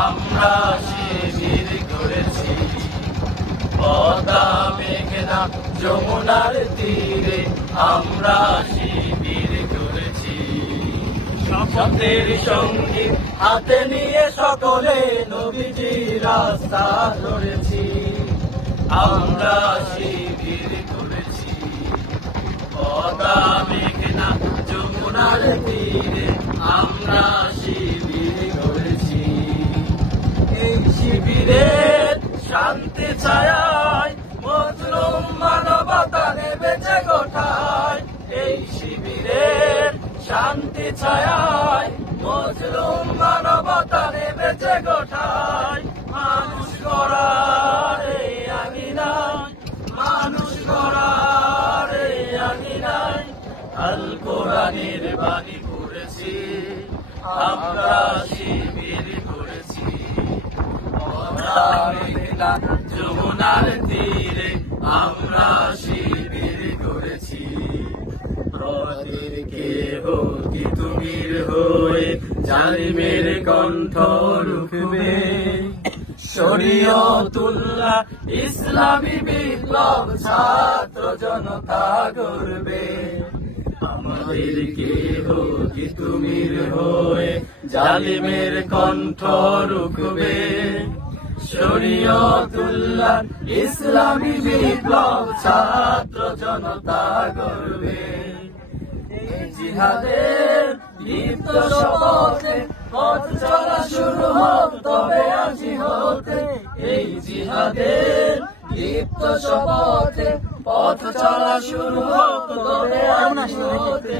আমরা শিবির করেছি। পদ্মা মেঘনা যমুনার তীরে আমরা শিবির করেছি। শপথের সঙ্গে হাতে নিয়ে সকলে নবীজির রাস্তা ধরেছি। আমরা শিবির করেছি। পদ্মা মেঘনা যমুনার তীরে আমরা শিবির করেছি। এই শিবিরের শান্তি ছায়ায় মজলুম মানবতা নেমেছে গোঠায়। এই শিবিরের শান্তি ছায়ায় মজলুম মানবতা নেমেছে গোঠায়। মানুষ গড়ার এই আঙিনায়, মানুষ গড়ার এই আঙিনায় আল কোরআনের বাণী পড়েছি। আমরা শিবির করেছি। পদ্মা মেঘনা যমুনার তীরে আমরা শিবির করেছি। প্রহরীর কেহ কি তুমির হয়ে জালিমের কণ্ঠ রুখবে। শরীয়তুল্লাহ ইসলামী বিপ্লব ছাত্র জনতা করবে। আমাদের কেহ কি তুমির হয়ে জালিমের কণ্ঠ রুখবে। শরীয়তুল্লাহ ইসলামী বিপ্লব ছাত্র জনতা করবে। এই জিহাদের দীপ্ত শপথে পথ চলা শুরু হোক তবে আজি হতে। এই জিহাদের দীপ্ত শপথে পথ চলা শুরু হোক তবে আজি হতে।